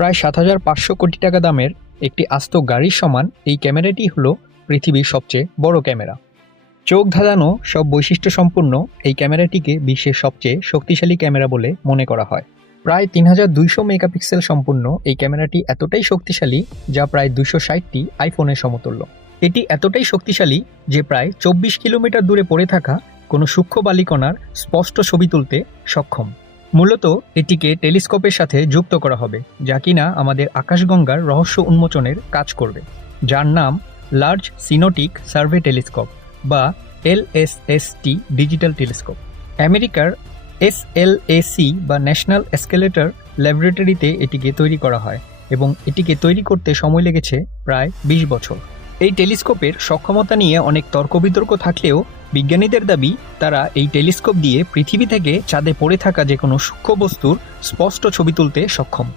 প্রায় ৭,৫০০ কোটি টাকা দামের একটি আস্ত গাড়ির সমান এই ক্যামেরাটি হলো পৃথিবীর সবচেয়ে বড় ক্যামেরা। চোখ ধাঁধানো সব বৈশিষ্ট্য সম্পন্ন এই ক্যামেরাটিকে বিশ্বের সবচেয়ে শক্তিশালী ক্যামেরা বলে মনে করা হয়। প্রায় ৩,২০০ মেগাপিক্সেল সম্পন্ন এই ক্যামেরাটি এতটাই শক্তিশালী যা প্রায় ২৬০টি আইফোনের সমতুল্য। এটি এতটাই শক্তিশালী যে প্রায় ২৪ কিলোমিটার দূরে পড়ে থাকা কোনো সূক্ষ্ম বালিকণার স্পষ্ট ছবি তুলতে সক্ষম। মূলত এটিকে টেলিস্কোপের সাথে যুক্ত করা হবে, যা কিনা আমাদের আকাশগঙ্গার রহস্য উন্মোচনের কাজ করবে, যার নাম লার্জ সিনোটিক সার্ভে টেলিস্কোপ বা LSST ডিজিটাল টেলিস্কোপ। আমেরিকার SLAC বা ন্যাশনাল স্কেলেটর ল্যাবরেটরিতে এটিকে তৈরি করা হয় এবং এটিকে তৈরি করতে সময় লেগেছে প্রায় ২০ বছর। এই টেলিস্কোপের সক্ষমতা নিয়ে অনেক তর্ক বিতর্ক থাকলেও বিজ্ঞানীদের দাবি তারা এই টেলিস্কোপ দিয়ে পৃথিবী থেকে চাঁদে পড়ে থাকা যে কোনো সূক্ষ্ম বস্তুর স্পষ্ট ছবি তুলতে সক্ষম।